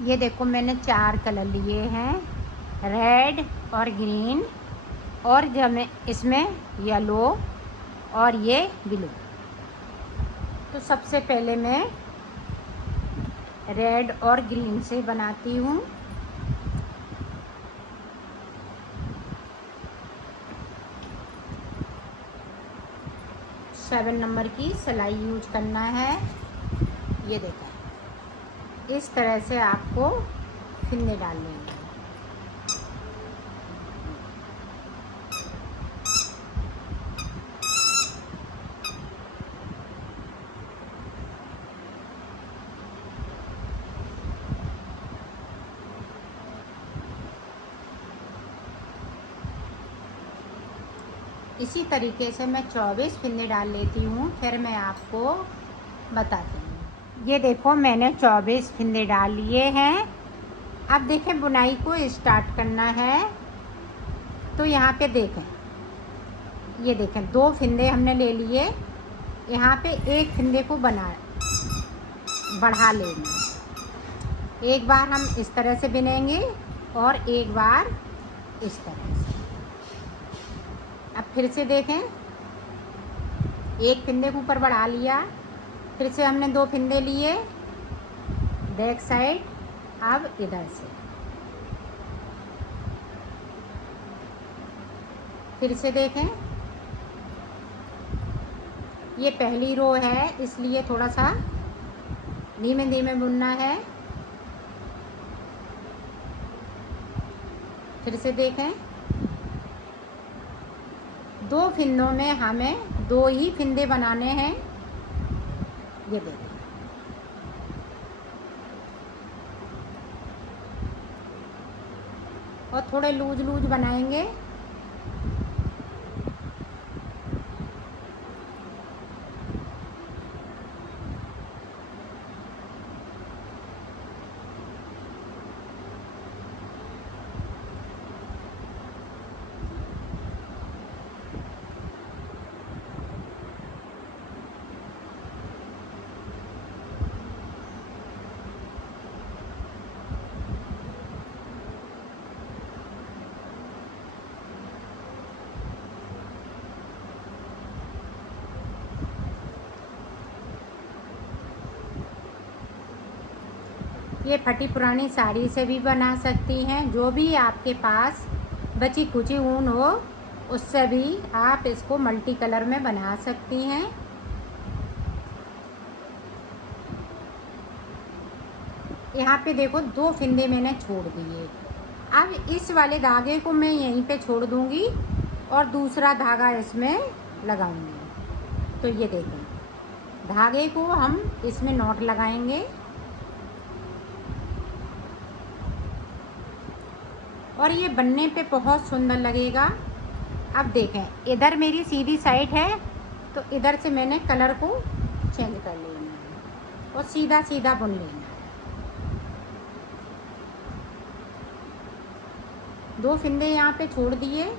ये देखो मैंने 4 कलर लिए हैं, रेड और ग्रीन, और जब इसमें येलो और ये ब्लू। तो सबसे पहले मैं रेड और ग्रीन से बनाती हूँ। सेवन नंबर की सिलाई यूज करना है। ये देखें, इस तरह से आपको फिरने डालने हैं। इसी तरीके से मैं 24 फिरने डाल लेती हूँ, फिर मैं आपको बताती हूँ। ये देखो मैंने 24 फिरने डाल लिए हैं। अब देखें बुनाई को स्टार्ट करना है। तो यहाँ पे देखें, ये देखें 2 फिंदे हमने ले लिए। यहाँ पे एक फिंदे को बढ़ा लेंगे। एक बार हम इस तरह से बिनेंगे और एक बार इस तरह से। अब फिर से देखें, एक फिंदे को ऊपर बढ़ा लिया, फिर से हमने 2 फिंदे लिए बैक साइड। अब इधर से फिर से देखें, ये पहली रो है इसलिए थोड़ा सा धीमे धीमे बुनना है। फिर से देखें, 2 फिंदों में हमें 2 ही फिंदे बनाने हैं। ये देखें, और थोड़े लूज लूज बनाएंगे। ये फटी पुरानी साड़ी से भी बना सकती हैं। जो भी आपके पास बची खुची ऊन हो उससे भी आप इसको मल्टी कलर में बना सकती हैं। यहाँ पे देखो 2 फिंदे मैंने छोड़ दिए। अब इस वाले धागे को मैं यहीं पे छोड़ दूँगी और दूसरा धागा इसमें लगाऊंगी। तो ये देखें, धागे को हम इसमें नॉट लगाएंगे और ये बनने पे बहुत सुंदर लगेगा। अब देखें, इधर मेरी सीधी साइड है तो इधर से मैंने कलर को चेंज कर लेना है और सीधा सीधा बुन लेना है। 2 फिंदे यहाँ पे छोड़ दिए।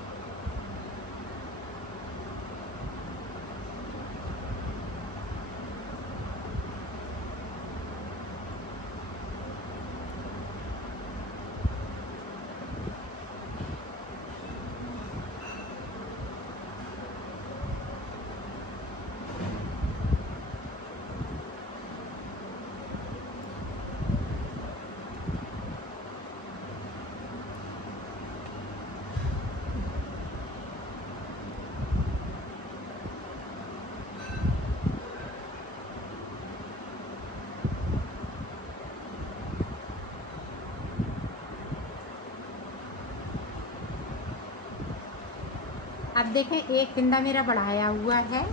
अब देखें, एक फिंदा मेरा बढ़ाया हुआ है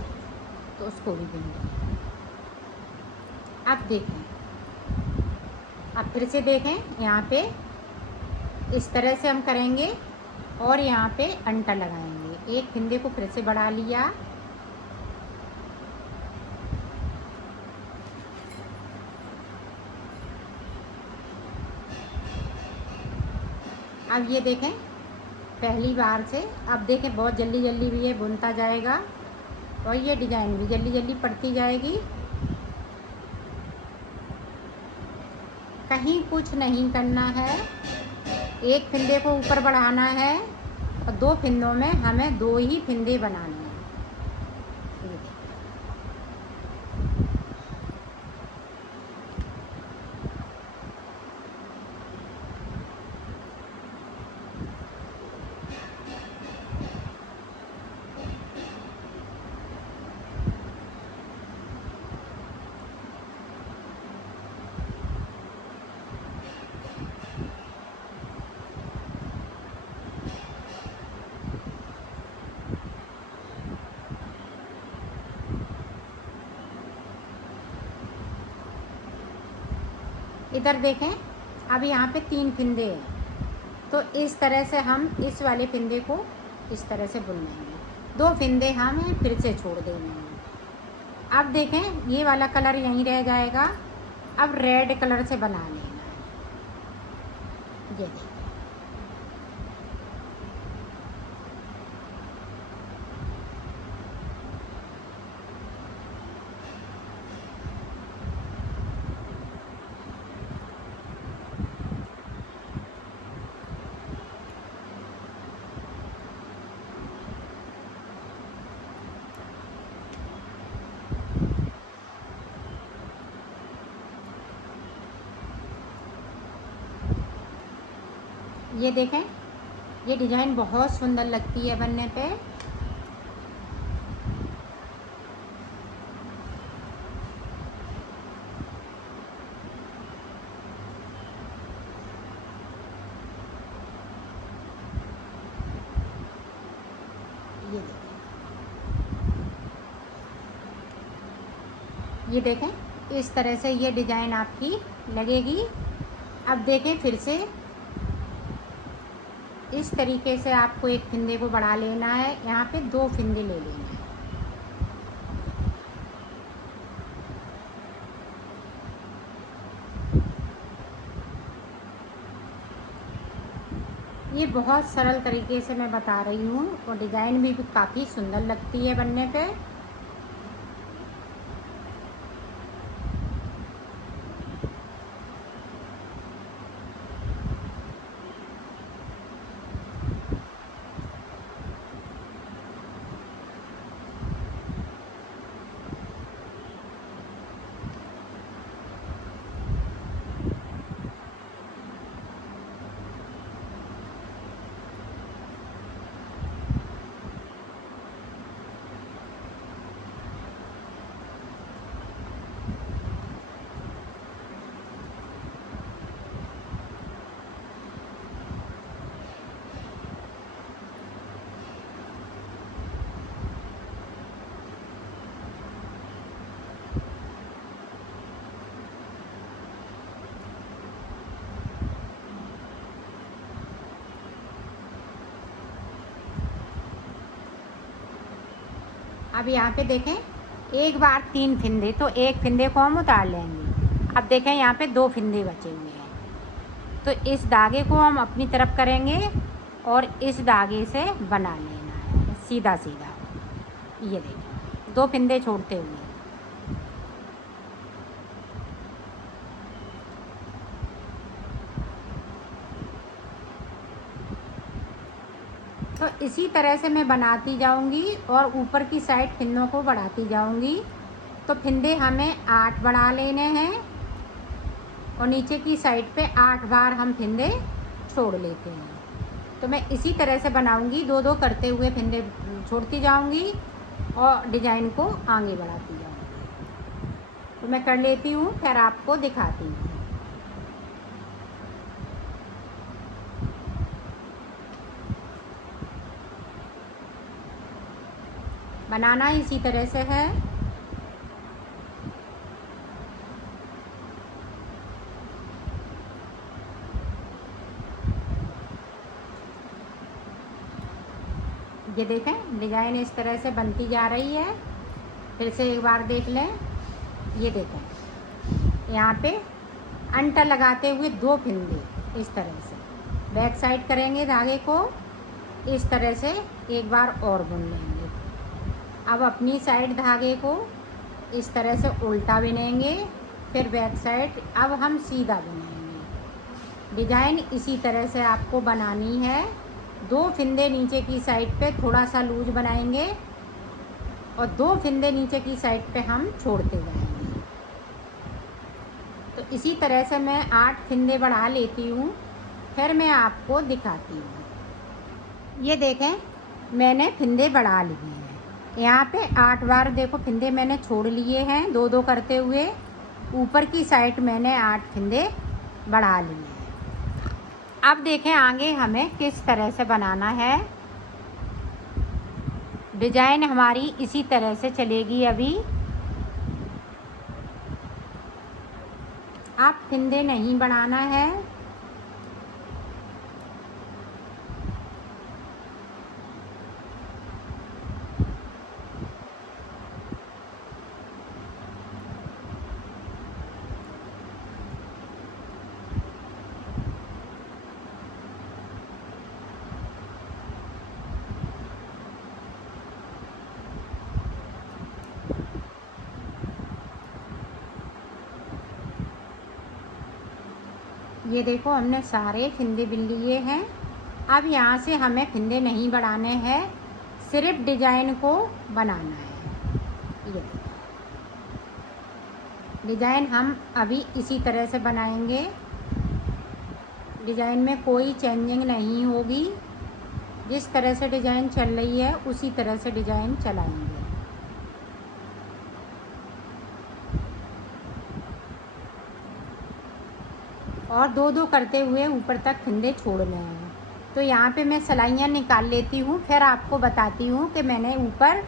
तो उसको भी बुन लें। अब देखें, अब फिर से देखें, यहाँ पे इस तरह से हम करेंगे और यहाँ पे अंटा लगाएंगे। एक फिंदे को फिर से बढ़ा लिया। अब ये देखें, पहली बार से अब देखें बहुत जल्दी जल्दी भी ये बुनता जाएगा और ये डिज़ाइन भी जल्दी जल्दी पड़ती जाएगी। कहीं कुछ नहीं करना है। एक फिंदे को ऊपर बढ़ाना है और 2 फिंदों में हमें 2 ही फिंदे बनाने हैं। इधर देखें, अब यहाँ पे 3 फिंदे हैं, तो इस तरह से हम इस वाले फिंदे को इस तरह से बुन लेंगे। 2 फिंदे हमें फिर से छोड़ देंगे। अब देखें, ये वाला कलर यहीं रह जाएगा। अब रेड कलर से बना लेना है। ये देखें, ये देखें, ये डिज़ाइन बहुत सुंदर लगती है बनने पे। ये देखें, इस तरह से ये डिज़ाइन आपकी लगेगी। अब देखें, फिर से इस तरीके से आपको एक फिंदे को बढ़ा लेना है। यहाँ पे 2 फिंदे ले लेना है। ये बहुत सरल तरीके से मैं बता रही हूँ और डिज़ाइन भी काफ़ी सुंदर लगती है बनने पे। अब यहाँ पे देखें, एक बार 3 फिंदे, तो एक फिंदे को हम उतार लेंगे। अब देखें, यहाँ पे 2 फिंदे बचे हुए हैं, तो इस धागे को हम अपनी तरफ करेंगे और इस धागे से बना लेना है सीधा सीधा। ये देखें, 2 फिंदे छोड़ते हुए। तो इसी तरह से मैं बनाती जाऊंगी और ऊपर की साइड फिंदों को बढ़ाती जाऊंगी। तो फिंदे हमें 8 बढ़ा लेने हैं और नीचे की साइड पे 8 बार हम फिंदे छोड़ लेते हैं। तो मैं इसी तरह से बनाऊंगी, 2-2 करते हुए फिंदे छोड़ती जाऊंगी और डिज़ाइन को आगे बढ़ाती जाऊंगी। तो मैं कर लेती हूँ, फिर आपको दिखाती हूँ। बनाना इसी तरह से है। ये देखें, डिज़ाइन इस तरह से बनती जा रही है। फिर से एक बार देख लें। ये देखें, यहाँ पे अंटा लगाते हुए 2 फिंदे इस तरह से बैक साइड करेंगे धागे को, इस तरह से एक बार और बुन लेंगे। अब अपनी साइड धागे को इस तरह से उल्टा बुनेंगे, फिर बैक साइड। अब हम सीधा बुनेंगे। डिजाइन इसी तरह से आपको बनानी है। 2 फिंदे नीचे की साइड पे थोड़ा सा लूज बनाएंगे और 2 फिंदे नीचे की साइड पे हम छोड़ते जाएंगे। तो इसी तरह से मैं 8 फिंदे बढ़ा लेती हूँ, फिर मैं आपको दिखाती हूँ। ये देखें, मैंने फिंदे बढ़ा लिए हैं। यहाँ पे 8 बार देखो फिंदे मैंने छोड़ लिए हैं, 2-2 करते हुए। ऊपर की साइड मैंने 8 फिंदे बढ़ा लिए हैं। अब देखें आगे हमें किस तरह से बनाना है। डिजाइन हमारी इसी तरह से चलेगी। अभी आप फिंदे नहीं बढ़ाना है। ये देखो हमने सारे फिंदे बिन लिए हैं। अब यहाँ से हमें फिंदे नहीं बढ़ाने हैं, सिर्फ डिजाइन को बनाना है। ये डिजाइन हम अभी इसी तरह से बनाएंगे। डिजाइन में कोई चेंजिंग नहीं होगी। जिस तरह से डिजाइन चल रही है उसी तरह से डिजाइन चलाएंगे। और 2-2 करते हुए ऊपर तक फिंदे छोड़ने हैं। तो यहाँ पे मैं सिलाइयाँ निकाल लेती हूँ, फिर आपको बताती हूँ कि मैंने ऊपर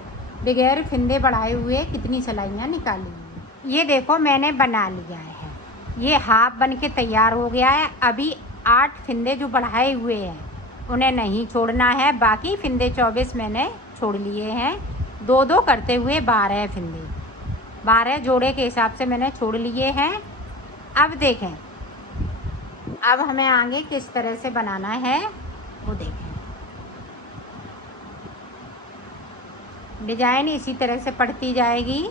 बगैर फिंदे बढ़ाए हुए कितनी सिलाइयाँ निकाली हैं। ये देखो मैंने बना लिया है, ये हाफ बन के तैयार हो गया है। अभी 8 फिंदे जो बढ़ाए हुए हैं उन्हें नहीं छोड़ना है, बाकी फिंदे 24 मैंने छोड़ लिए हैं। 2-2 करते हुए 12 फिंदे, 12 जोड़े के हिसाब से मैंने छोड़ लिए हैं। अब देखें, अब हमें आगे किस तरह से बनाना है वो देखें। डिजाइन इसी तरह से पड़ती जाएगी।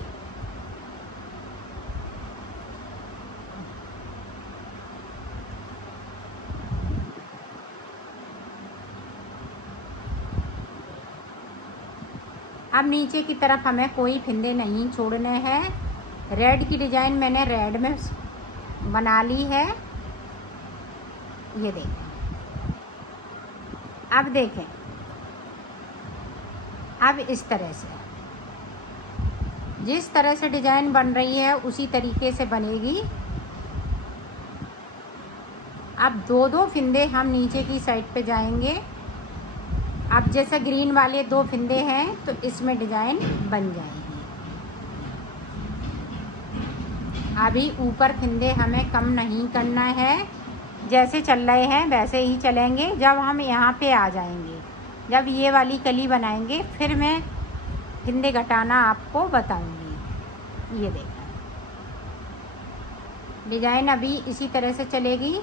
अब नीचे की तरफ हमें कोई फिंदे नहीं छोड़ने हैं। रेड की डिजाइन मैंने रेड में बना ली है। ये देखें, अब देखें, अब इस तरह से जिस तरह से डिजाइन बन रही है उसी तरीके से बनेगी। अब 2-2 फिंदे हम नीचे की साइड पे जाएंगे। अब जैसे ग्रीन वाले 2 फिंदे हैं तो इसमें डिजाइन बन जाएगी। अभी ऊपर फिंदे हमें कम नहीं करना है, जैसे चल रहे हैं वैसे ही चलेंगे। जब हम यहाँ पे आ जाएंगे, जब ये वाली कली बनाएंगे, फिर मैं फिंदे घटाना आपको बताऊंगी। ये देखो डिजाइन अभी इसी तरह से चलेगी।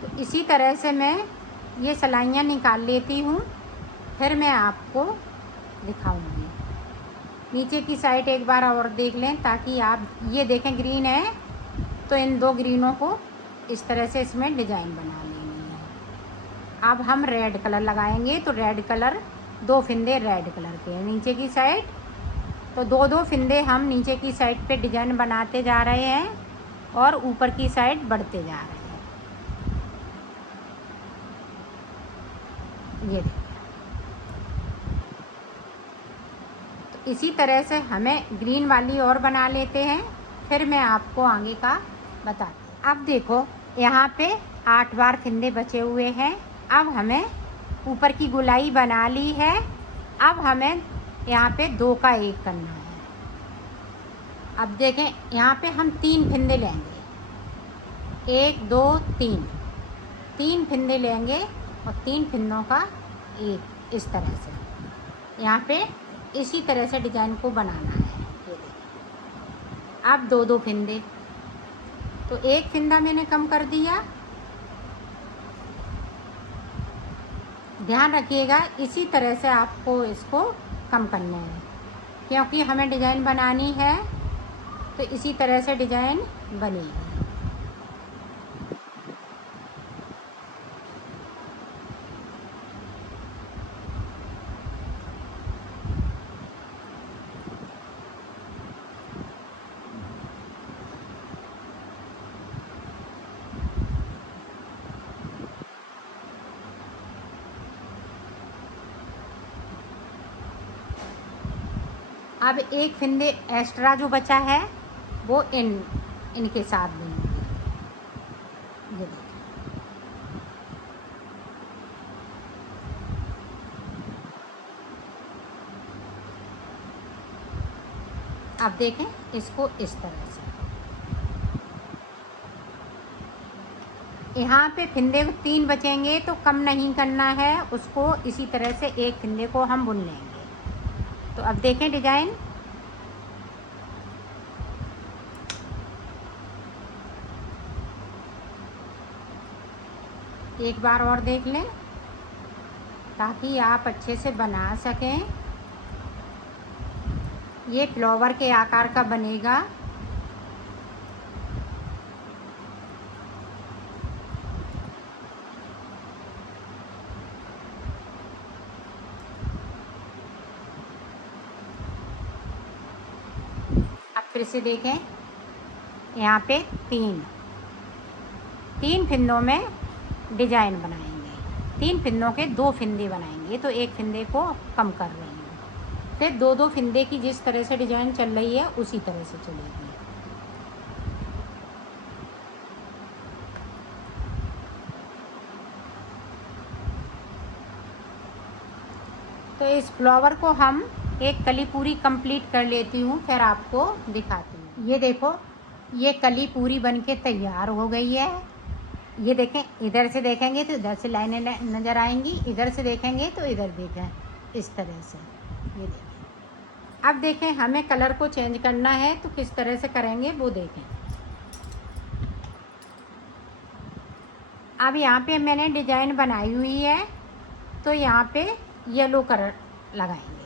तो इसी तरह से मैं ये सिलाइयाँ निकाल लेती हूँ, फिर मैं आपको दिखाऊंगी। नीचे की साइड एक बार और देख लें ताकि आप ये देखें ग्रीन है तो इन 2 ग्रीनों को इस तरह से इसमें डिजाइन बना लेनी है। अब हम रेड कलर लगाएंगे, तो रेड कलर 2 फिंदे रेड कलर के हैं नीचे की साइड। तो 2-2 फिंदे हम नीचे की साइड पे डिजाइन बनाते जा रहे हैं और ऊपर की साइड बढ़ते जा रहे हैं। ये तो इसी तरह से हमें ग्रीन वाली और बना लेते हैं, फिर मैं आपको आगे का बताती हूँ। अब देखो यहाँ पे 8 बार फिंदे बचे हुए हैं। अब हमें ऊपर की गुलाई बना ली है। अब हमें यहाँ पे 2 का 1 करना है। अब देखें यहाँ पे हम 3 फिंदे लेंगे, 1 2 3 फिंदे लेंगे और 3 फिंदों का 1 इस तरह से यहाँ पे इसी तरह से डिजाइन को बनाना है। ये देखिए अब 2-2 फिंदे, तो 1 फिंदा मैंने कम कर दिया। ध्यान रखिएगा इसी तरह से आपको इसको कम करने हैं, क्योंकि हमें डिज़ाइन बनानी है तो इसी तरह से डिज़ाइन बनेगी। अब एक फंदे एक्स्ट्रा जो बचा है वो इनके साथ बुनेंगे। ये देखिए, अब देखें इसको इस तरह से। यहाँ पे फंदे 3 बचेंगे तो कम नहीं करना है उसको, इसी तरह से एक फंदे को हम बुन लेंगे। तो अब देखें डिज़ाइन, एक बार और देख लें ताकि आप अच्छे से बना सकें। ये फ्लावर के आकार का बनेगा। अब फिर से देखें, यहाँ पे तीन फिंदों में डिजाइन बनाएंगे। 3 फिंदों के 2 फिंदे बनाएंगे, तो एक फिंदे को कम कर रही हूँ। फिर 2-2 फिंदे की जिस तरह से डिजाइन चल रही है उसी तरह से चलेगी। तो इस फ्लावर को हम एक कली पूरी कंप्लीट कर लेती हूँ, फिर आपको दिखाती हूँ। ये देखो, ये कली पूरी बनके तैयार हो गई है। ये देखें, इधर से देखेंगे तो इधर से लाइनें नज़र आएंगी, इधर से देखेंगे तो इधर देखें, इस तरह से। ये देखें, अब देखें हमें कलर को चेंज करना है तो किस तरह से करेंगे वो देखें। अब यहाँ पे मैंने डिजाइन बनाई हुई है तो यहाँ पे येलो कलर लगाएंगे।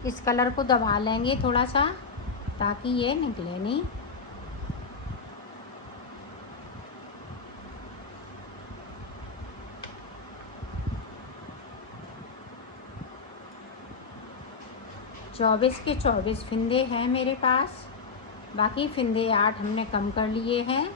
इस कलर को दबा लेंगे थोड़ा सा ताकि ये निकले नहीं। चौबीस के 24 फिंदे हैं मेरे पास, बाकी फिंदे 8 हमने कम कर लिए हैं।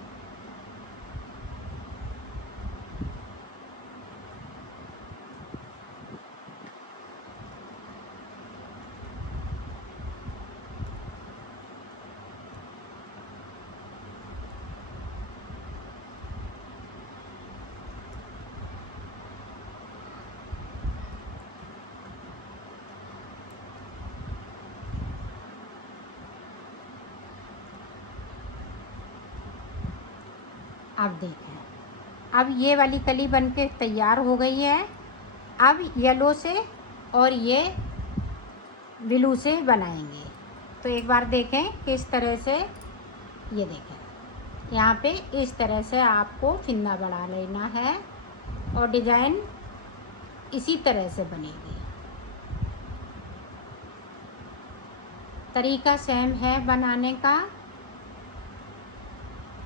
अब देखें, अब ये वाली कली बनके तैयार हो गई है। अब येलो से और ये ब्लू से बनाएंगे। तो एक बार देखें किस तरह से। ये देखें, यहाँ पे इस तरह से आपको फिंदा बढ़ा लेना है और डिजाइन इसी तरह से बनेगी। तरीका सेम है बनाने का,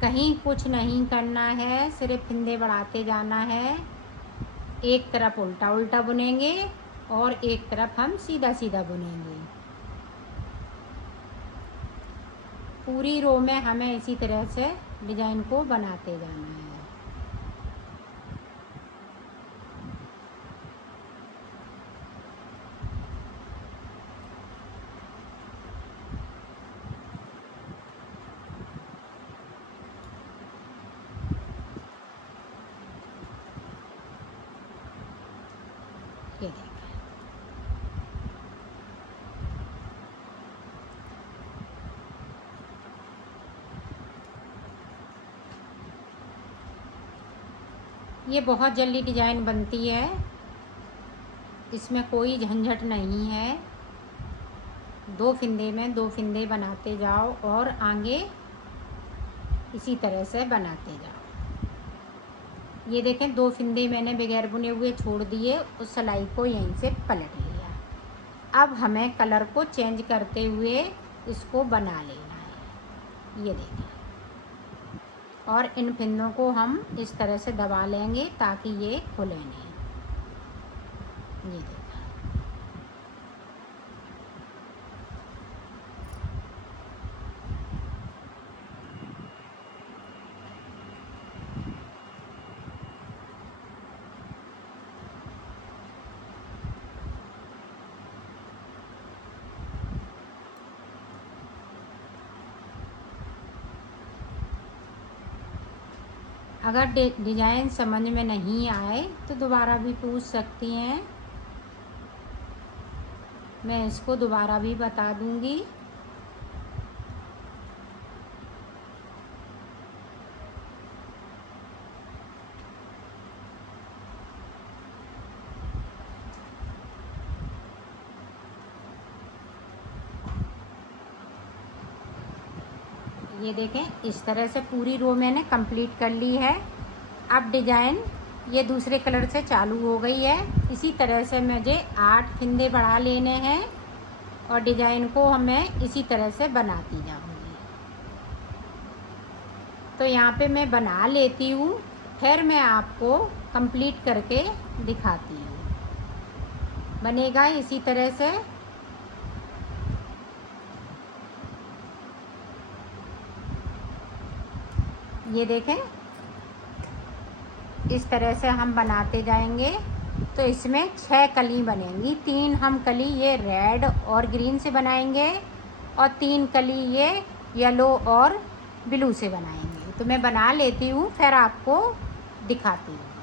कहीं कुछ नहीं करना है, सिर्फ फिंदे बढ़ाते जाना है। एक तरफ उल्टा उल्टा बुनेंगे और एक तरफ हम सीधा सीधा बुनेंगे। पूरी रो में हमें इसी तरह से डिजाइन को बनाते जाना है। ये देखिए, ये बहुत जल्दी डिजाइन बनती है, इसमें कोई झंझट नहीं है। 2 फिंदे में 2 फिंदे बनाते जाओ और आगे इसी तरह से बनाते जाओ। ये देखें 2 फिंदे मैंने बगैर बुने हुए छोड़ दिए, उस सिलाई को यहीं से पलट लिया। अब हमें कलर को चेंज करते हुए इसको बना लेना है, ये देखें। और इन फिंदों को हम इस तरह से दबा लेंगे ताकि ये खुले नहीं, ये देखें। अगर डिज़ाइन समझ में नहीं आए तो दोबारा भी पूछ सकती हैं, मैं इसको दोबारा भी बता दूंगी। ये देखें, इस तरह से पूरी रो मैंने कंप्लीट कर ली है। अब डिज़ाइन ये दूसरे कलर से चालू हो गई है। इसी तरह से मुझे 8 फिंदे बढ़ा लेने हैं और डिज़ाइन को हमें इसी तरह से बनाती जाऊंगी। तो यहाँ पे मैं बना लेती हूँ, फिर मैं आपको कंप्लीट करके दिखाती हूँ। बनेगा इसी तरह से। ये देखें, इस तरह से हम बनाते जाएंगे तो इसमें 6 कली बनेंगी। 3 हम कली ये रेड और ग्रीन से बनाएंगे और 3 कली ये येलो और ब्लू से बनाएंगे। तो मैं बना लेती हूँ, फिर आपको दिखाती हूँ।